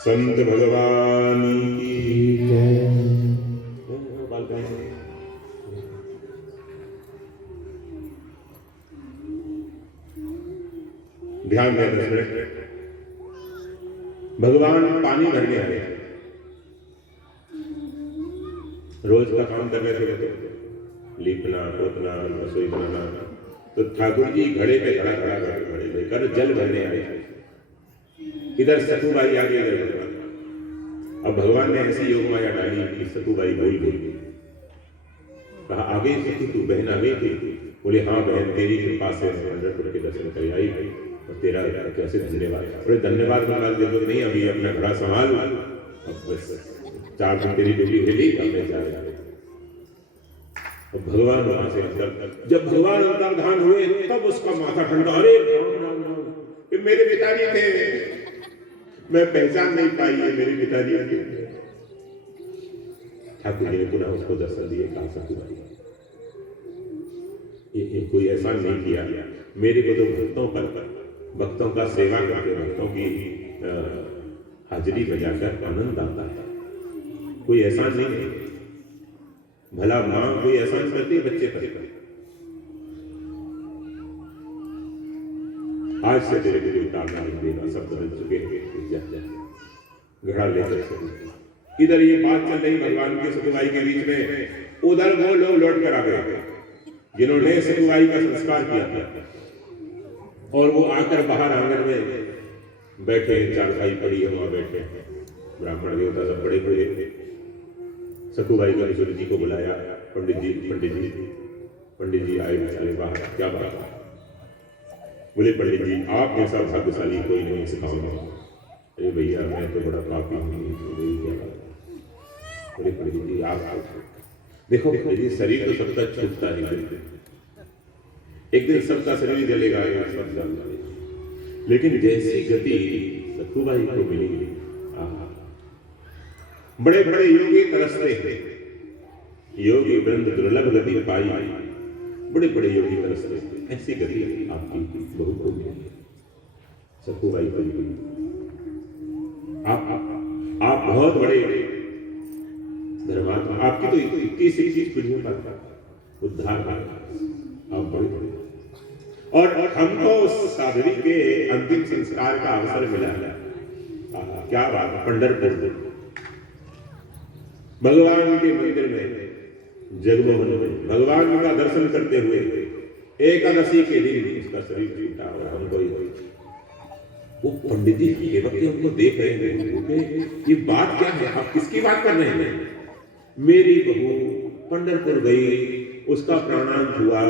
संत भगवान की ध्यान दें 10 मिनट। भगवान पानी भरने आए, रोज का काम कर रहे थे, लीपना पोतना रसोई बनाना, तो ठाकुर जी घड़े पे खड़ा घड़े लेकर जल भरने आए। इधर सखुबाई आ गई। अब भगवान ने ऐसी योग माया डाली कि सखुबाई बोल गई। कहा आ गई सखी, तू बहन आ गई थी? बोले हाँ बहन, तेरी कृपा से पंढरपुर के दर्शन कर आई और तेरा कैसे धन्यवाद। बोले धन्यवाद की जरूरत नहीं, अभी अपना घड़ा संभाल, अब बस 4 दिन तेरी ड्यूटी खेली, अब मैं जा रहा। भगवान वहां से अंदर, जब भगवान अंतर्धान हुए तब उसका माथा ठंडा। अरे राम राम राम, ये मेरे पिताजी थे, मैं पहचान नहीं पाई है मेरे पिताजी थे। ठाकुर जी ने पुनः उसको दर्शन दिए। कहा सखुबाई, ये कोई ऐसा नहीं किया, मेरे को तो भक्तों का सेवा करके भक्तों की हाजिरी बजाकर आनंद आता है। कोई ऐसा नहीं है, भला मां कोई ऐसा नहीं करती बच्चे पर। आज से तेरे को उतारना नहीं देगा, सब बदल चुके हैं, घड़ा लेकर। इधर ये बात चल रही भगवान की सखुबाई के बीच में, उधर वो लोग लौट कर आ गए जिन्होंने सखुबाई का संस्कार किया था, और वो आकर बाहर आंगन में बैठे, चारपाई पड़ी है वहां बैठे, ब्राह्मण देवता सब बड़े बड़े। सखुबाई का ईश्वर जी को बुलाया, पंडित जी आए बेचारे बाहर। क्या बात है? बोले पंडित जी आप जैसा भाग्यशाली कोई नहीं इस गाँव में। अरे भैया मैं तो बड़ा पापी हूँ। बोले पंडित जी आप देखो, शरीर तो सबका छूटता है, एक दिन सबका शरीर जलेगा, लेकिन जैसी गति सखुबाई को मिली, बड़े बड़े योगी तरसते हैं, योगी वृंद दुर्लभ गति पाई, बड़े बड़े योगी तरसते हैं, ऐसी गति आपकी बहू को मिली, सखुबाई को मिली। आप बहुत बड़े धर्मात्मा, आपकी तो 21 पीढ़ियों का उद्धार है, आप बड़े बड़े। और हमको साध्वी के अंतिम संस्कार का अवसर मिला है। क्या बात है, पंढरपुर भगवान के मंदिर में, जगमोहन में भगवान का दर्शन करते हुए एकादशी के दिन उसका शरीर छूटा और हमको वो पंडित जी ये वक्त हमको देख रहे हैं, ये बात क्या है, आप किसकी बात कर रहे हैं? मेरी बहू पंढरपुर गई, उसका प्राणांत हुआ,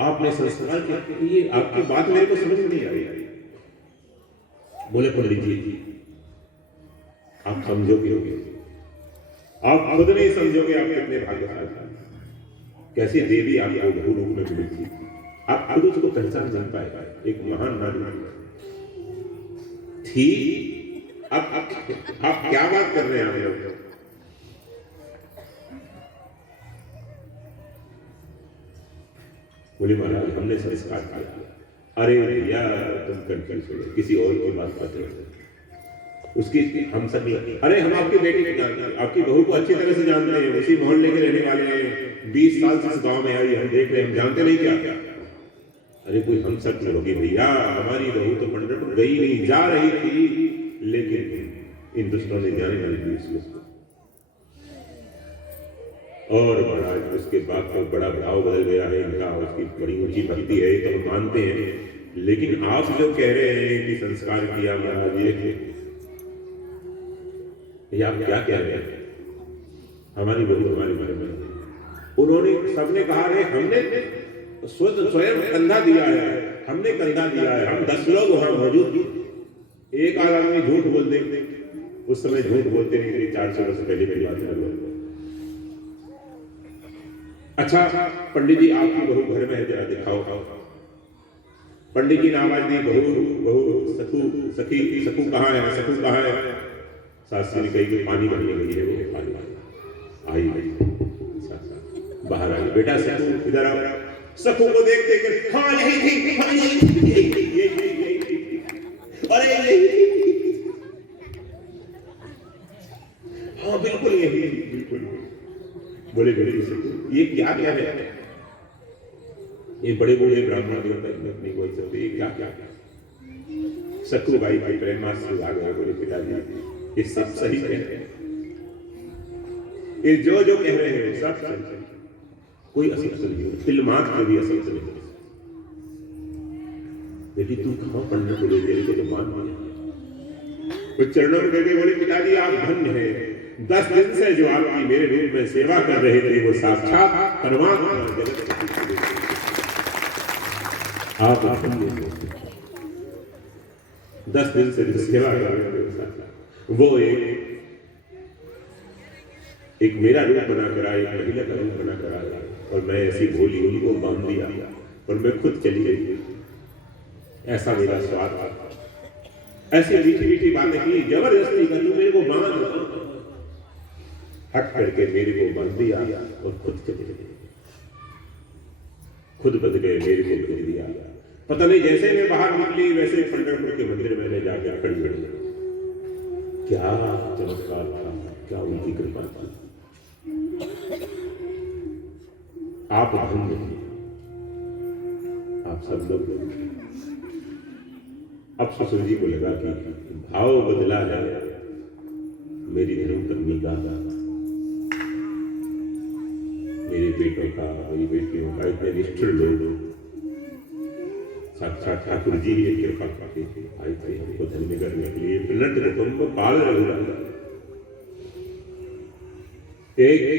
आपने संस्कार किया, ये आपकी बात मेरे को समझ नहीं आई। बोले पंडित जी आप समझोगे, आप खुद नहीं समझोगे आप कितने भाग्यशाली हैं, कैसी देवी आपको बहू रूप में मिली थी, आप खुद उसको पहचान नहीं पाए। एक महान नारी थी। आप क्या बात कर रहे हैं आप लोग? बोले महाराज हमने संस्कार किया। अरे भैया तुम कंफ्यूज हो, किसी और की बात करते हो, उसकी हम सब। अरे हम आपकी बेटी को जानते हैं, आपकी बहू को अच्छी तरह से जानते हैं, उसी मोहल्ले के रहने वाले हैं, 20 साल से इस गांव में आई, हम देख रहे हैं, हम जानते नहीं क्या? अरे कोई हम सब में होगी भैया, हमारी बहू तो पंढरपुर गई नहीं, जा रही थी, लेकिन इन दुष्टों ने जाने वाली थी उसको। और महाराज उसके बाद तो बड़ा भाव बदल गया है इनका, उसकी बड़ी ऊंची भक्ति है तो हम मानते हैं, लेकिन आप जो कह रहे हैं कि संस्कार किया महाराज, ये आप क्या कह रहे हैं? हमारी बहू हमारे घर में, उन्होंने सबने कहा रे हमने स्वयं कंधा दिया है, हमने कंधा दिया है, हम 10 लोग वहां मौजूद, एक आदमी झूठ बोल दे, उस समय झूठ बोलते नहीं थे, 400 वर्ष पहले की बात है। अच्छा पंडित जी आपकी बहू घर में है, जरा दिखाओ। पंडित जी ने आवाज दी, बहू बहू सखू सखी सखू कहाँ है, सखू कहाँ है? सास ने कही कि पानी भरने गई है वो, पानी आई बाहर आई, बेटा सखू इधर आओ। सखू को देखते कर, हाँ यही थी, हाँ यही थी, अरे यही, हाँ बिल्कुल यही, बिल्कुल। बोले बेटे सखू ये क्या क्या है? ये बड़े बूढ़े ब्राह्मण नहीं बोल सकते, ये क्या क्या? सखू भाई भाई प्रेम से आ गए, बोले पिताजी ये सब सही कह रहे हैं, ये जो जो कह रहे हैं सब सही, कोई असत्य नहीं है, फिल्मात में भी असत्य नहीं है। बेटी तू कहाँ पढ़ने को ले गई, तो मान दिया। कुछ चरणों में गए, बोले पिताजी आप धन्य हैं, 10 दिन से जो आपकी मेरे रूप में सेवा कर रहे थे वो साक्षात परमात्मा जगत आप 10 दिन से जो सेवा कर रहे थे वो एक मेरा रूप बनाकर आए, एक महिला का रूप बनाकर आया, और मैं ऐसी भोली उनको बांध दिया और मैं खुद चली गई। ऐसा मेरा स्वाद था, ऐसी मीठी मीठी बातें की, जबरदस्ती कर तू मेरे को बांध, हट करके मेरे को बांध दिया और खुद चले गए, खुद बद गए, मेरे को बदल दिया। पता नहीं जैसे मैं बाहर निकली वैसे पंढरपुर के मंदिर मैंने जाकर खड़ी खड़ी, क्या चमत्कार था, क्या उनकी कृपा थी। आप धन्य, आप सब लोग। अब ससुर जी को लगा कि भाव बदला है मेरी धर्म पत्नी का, मेरे बेटों का, मेरी बेटियों का, इतने निष्ठुर लोग, साक्षात ठाकुर जी की कृपा पाके आए थे हमको धन्य करने के लिए। पिलट कुटुंब को पाल रहे, एक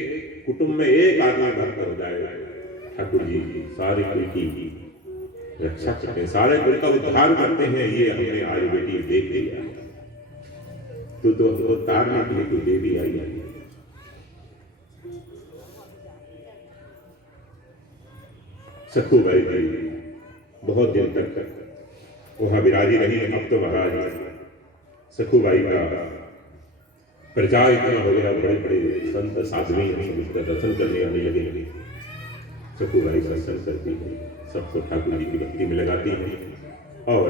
कुटुंब में एक आदमी भक्त हो जाए, ठाकुर जी सारे कुल की रक्षा करते हैं, सारे कुल का उद्धार करते हैं। ये हमने आज बेटी देख लिया, तो हमको तारने के लिए कोई देवी आई है। सखू भाई बहुत दिन तक वहां विराजी रही। अब तो महाराज सखू भाई का प्रचार इतना हो गया, बड़े बड़े संत साधवी उसका दर्शन करने आने लगे। सखू भाई सत्संग करती है, सबको ठाकुर जी की भक्ति में लगाती है। और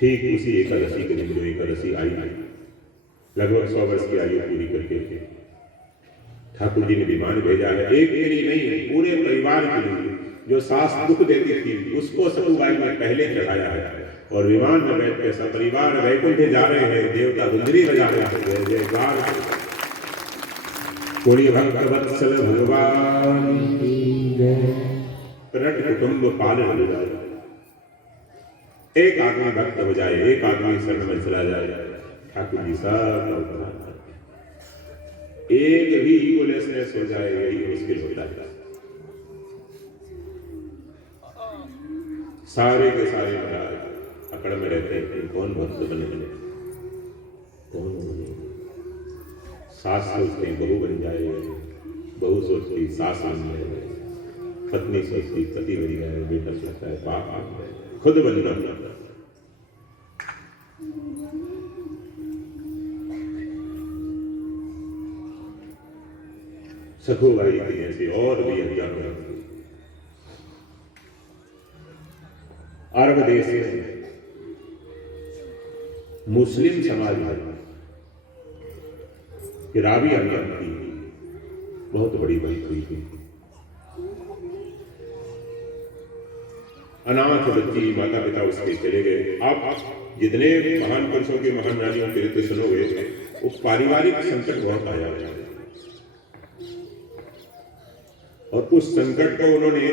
ठीक उसी एकादशी के दिन, जो एकादशी आई, लगभग 100 वर्ष की आयु पूरी करके ठाकुर जी ने विमान भेजा है, एक के लिए नहीं, पूरे परिवार के लिए। जो सास दुख देती थी उसको सखुबाई ने पहले चढ़ाया है, और विमान में बैठ के सब परिवार वैकुंठ जा रहे हैं, देवता गुंजरी बजा रहे हैं, जयकार। कोड़ी भक्त वत्सल भगवान प्रट कुटुंब पालन हो जाए, एक आदमी भक्त हो जाए, एक आदमी शरण में चला जाए, ठाकुर जी सब एक भी इगोलेसनेस हो जाए, यही मुश्किल होता है। सारे के सारे अकड़ में रहते हैं, कौन भक्त बने, कौन बने। सास सोचती बहू बन जाए, बहू सोचती सास बन जाए, पत्नी सोचती पति बन जाए, बेटा सोचता है बाप बन जाए, खुद बनना। सखू भाई ऐसे और भी हजारों अरब देश में मुस्लिम समाज की राबिया नाम की बहुत बड़ी बात हुई थी। अनाथ बच्ची, माता पिता उसके चले गए। आप जितने महान पुरुषों के, महान रानियों के लिए सुनोगे, वो पारिवारिक संकट बहुत आया है, और उस संकट को उन्होंने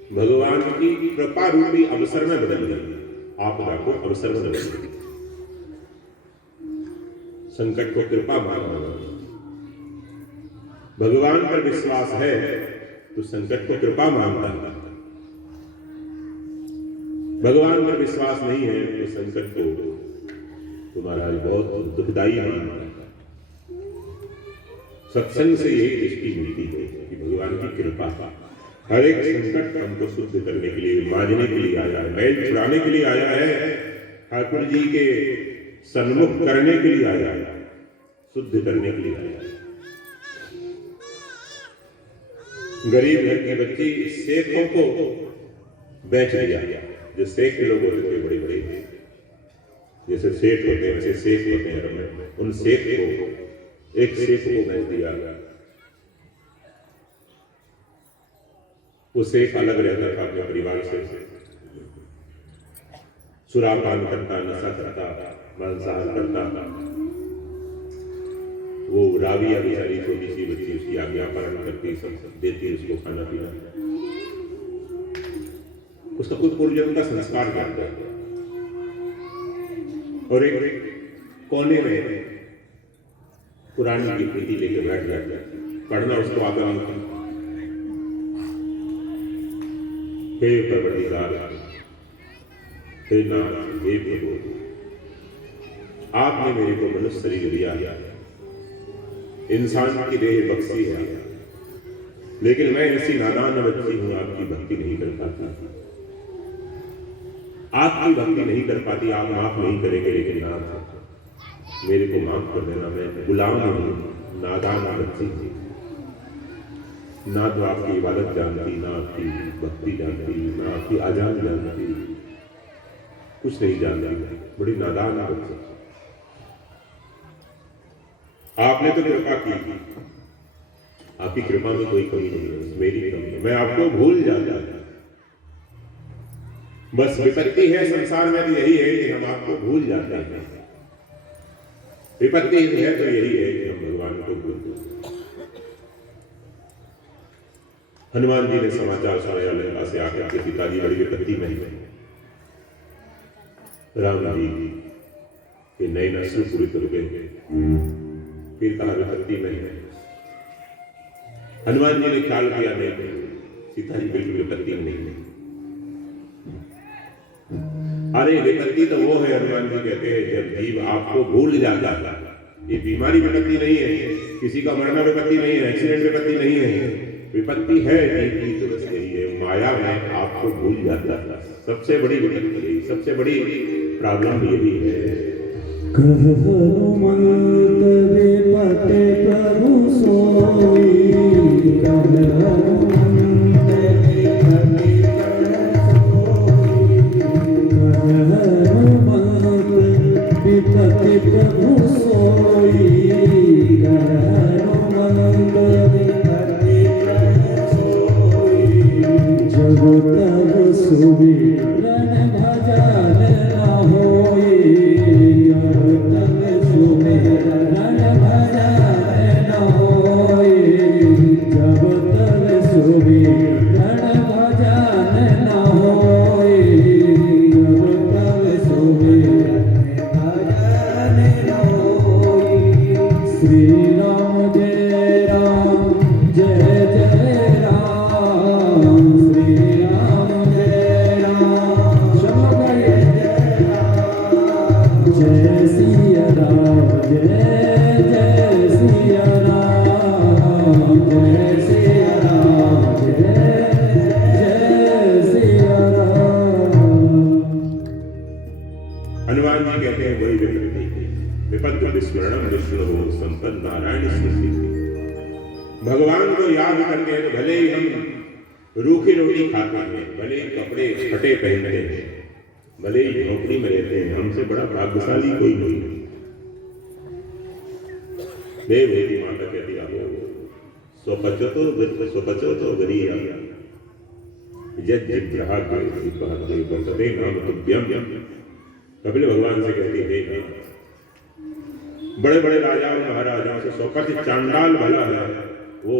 भगवान की कृपा रूपी अवसर में बदल दिया। आपदा को अवसर में बदल दिया, संकट को कृपा माना। भगवान पर विश्वास है तो संकट को कृपा मानता है, भगवान पर विश्वास नहीं है तो संकट को तुम्हारा बहुत दुखदाई मानता है। सत्संग से यही दृष्टि मिलती है कि भगवान की कृपा हर एक संकट हमको शुद्ध करने के लिए, मांजने के लिए आया है, मैल छुड़ाने के लिए आया है, ठाकुर जी के सन्मुख करने के लिए आया है, शुद्ध करने के लिए आया है। गरीब घर की बच्ची सेखों को बेच दिया, जो सेख लोग होते थे बड़े बड़े, जैसे सेठ होते हैं वैसे सेख होते हैं, उन सेख को एक सेख को बेच दिया। वो सेठ अलग रहता था अपने परिवार से, सुरापान करता, नशा करता, मांसाहार करता था। वो राबिया बेचारी छोटी सी बच्ची उसकी आज्ञा पालन करती, सब देती उसको खाना पीना। उसका कोई पूर्वजन्म का संस्कार करता है। और एक कोने में कुरान की कृति लेके बैठ जाता है, पढ़ना उसको आता नहीं था। हे परवरदिगार, हे नाथ, हे प्रभु, आपने मेरे को मनुष्य शरीर दिया, इंसान की देह बख्शी है, लेकिन मैं ऐसी नादान बच्ची हूं, आपकी भक्ति नहीं कर पाती, आपकी भक्ति नहीं कर पाती। आप माफ नहीं करेंगे, लेकिन नाथ मेरे को माफ कर देना, मैं गुलाम हूं, नादान बच्ची हूं, ना तो आपकी इबादत जानती, ना आपकी भक्ति जानती, ना आपकी आजान जानती, कुछ नहीं जानती, बड़ी नादान बच्ची। आपने तो कृपा की, आपकी कृपा में कोई कमी नहीं है, मेरी कमी है, मैं आपको भूल जाता। बस विपत्ति है संसार में तो यही है कि हम आपको भूल जाते हैं। विपत्ति है तो यही है कि हम भगवान को भूल जाते। हनुमान जी ने समाचार सुनाया लंका से आकर के पिताजी बड़ी विपत्ति में है। राम जी के नए नस्ल पूरी रुके, फिर कहा विपत्ति में है। हनुमान जी ने ख्याल किया नहीं, सीता जी बिल्कुल विपत्ति में नहीं है। अरे विपत्ति तो वो है, हनुमान जी कहते हैं, जब जीव आपको भूल जाता है। ये बीमारी विपत्ति नहीं है, किसी का मरना विपत्ति नहीं है, एक्सीडेंट विपत्ति नहीं है, विपत्ति है जीव की तो बस यही है, माया में आपको भूल जाता है। सबसे बड़ी विपत्ति यही, सबसे बड़ी प्रॉब्लम यही है। हनुमंत विपते प्रभु सोई, हनुमंत विपते प्रभु सोई, हनुमंत विपते प्रभु सोई, जब तब सुमिरन भजन न होई, जब तब सुमिरन भजन न होई, जब तब सुमिरन भजन न होई, जब तब सुमिरन भजन न होई। श्री राम जय राम, जय जय राम, श्री राम जय राम, शब्द जय राम, जय सिया राम, जय सिया राम, जय सिया राम, जय सिया राम। हनुमान जी कहते हैं वही विपत्ति, विपत्ति विस्मरणम विष्णु संपन्न नारायण स्मृति। भगवान को याद करते हैं तो भले ही हम रूखी रोटी खाते हैं, भले ही कपड़े फटे पहनते हैं, भले ही झोपड़ी में रहते हैं, हमसे बड़ा भाग्यशाली कोई नहीं है। देवदेवी माता कहती है स्वपचो तो गरीया कपिल भगवान से कहती है, बड़े बड़े राजाओं महाराजाओं से स्वपच चांडाल भला है वो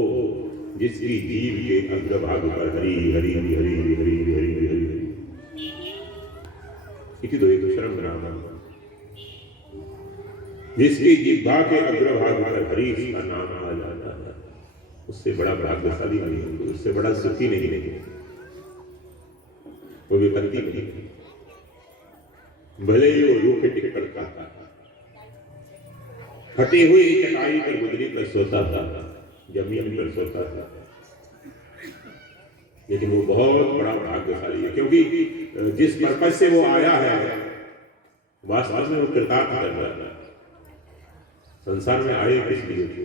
जिसकी जीव के अग्रभाग पर हरि हरि हरि हरि हरि हरि हरि इति तो एक शर्म नाम, जिसकी जिह्वा के अग्रभाग पर हरि का नाम आ जाता है, उससे बड़ा भाग्यशाली नहीं है, उससे बड़ा सुखी नहीं है, वो विपत्ति नहीं है, भले ही वो रूखे टिकट का फटी हुई चटाई पर गुजरी पर सोता था, जमीन पर सोता था। लेकिन वो बहुत बड़ा भाग्यशाली है, क्योंकि जिस पर्पज से वो आया है वास्तव में वो कृतार्थ कर रहा है। संसार में आए किस लिए थे?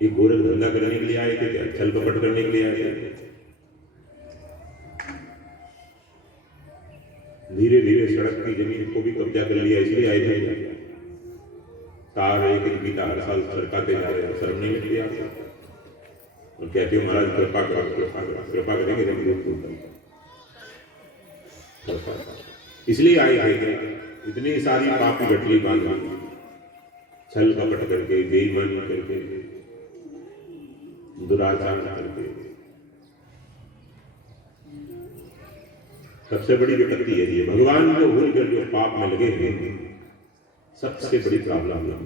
ये गोरख धंधा करने के लिए आए थे क्या? छल कपट करने के लिए आए थे? धीरे धीरे सड़क की जमीन को भी कब्जा कर लिया, इसलिए आए थे। तार एक एक बीता हर साल सरकाते जा रहे हैं, शर्म नहीं लगती आपको? और कहते हो महाराज कृपा करो, कृपा करो, कृपा करेंगे लेकिन इसलिए आए थे। इतनी सारी पाप गठरी बांधी, छल कपट करके, बेईमानी करके, दुराचार करके। सबसे बड़ी विपत्ति यही है, भगवान को भूलकर जो पाप में लगे हैं, सबसे बड़ी प्रॉब्लम है।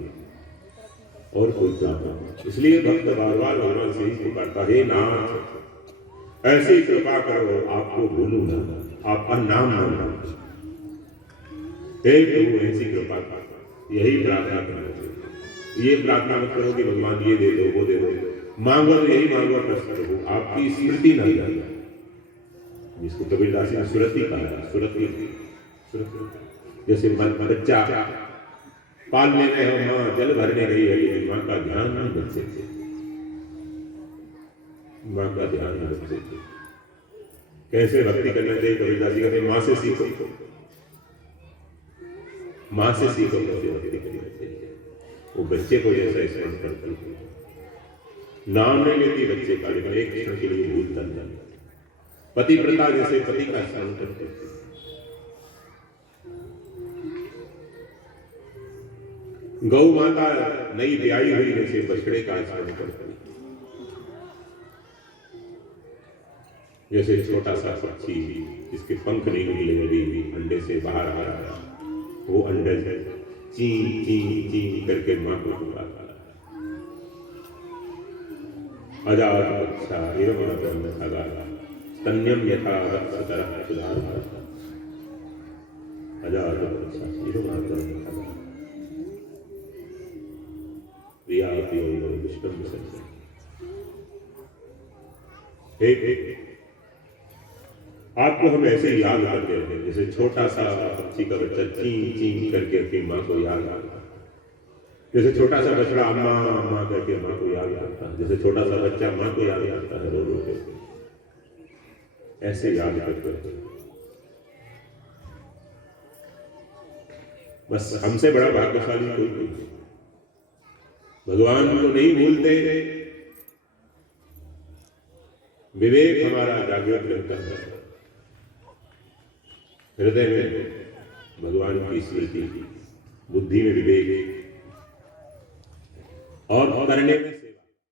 और कोई प्रॉब्लम नहीं। इसलिए भक्त बार बार भगवान से ही पुकारता है, नाथ ऐसी कृपा करो आपको भूलूं ना, आपका नाम ना लूं। हे प्रभु ऐसी कृपा कर, यही प्रार्थना करना चाहिए। ये प्रार्थना मत करो कि भगवान ये दे दो, वो दे दो। मांगो तो यही मांगो प्रभु आपकी स्मृति न जाए, जिसको कबीरदास ने सुरति कहा। सुरति जैसे बच्चा पालने में हो, माँ जल भरने गई है लेकिन माँ का ध्यान नहीं बच्चे थे, माँ का ध्यान नहीं बच्चे थे। कैसे भक्ति करना चाहिए? कबीरदास जी कहते माँ से सीखो, माँ से सीखो कैसे भक्ति करना चाहिए। वो बच्चे को जैसा स्मरण करती है, नाम नहीं लेती बच्चे का, लेकिन एक क्षण के लिए भूलता नहीं। पति प्रथा जैसे पति का स्मरण करते थे। गौ माता नई ब्याई हुई जैसे बछड़े का स्मरण करती, जैसे छोटा सा पक्षी जिसके पंख नहीं निकले अभी अंडे से बाहर आ रहा है, वो अंडे ची ची ची करके मां को पुकारता है। अजात बच्चा एवं अगाधा स्तन्यम यथा रक्षतरः सुधारः। अजात बच्चा एवं अगाधा आपको हम ऐसे याद करते हैं जैसे छोटा सा पक्षी का बच्चा ची ची करके अपनी माँ को याद आता है, जैसे छोटा सा बछड़ा अम्मा अम्मा करके माँ को याद आता है, जैसे छोटा सा बच्चा माँ को याद आता है रो रो के, ऐसे याद करते हैं। बस हमसे बड़ा भाग्यशाली कोई नहीं। भगवान को नहीं भूलते, विवेक हमारा जागृत रहता है, हृदय में भगवान की स्मृति, बुद्धि में विवेक और करने में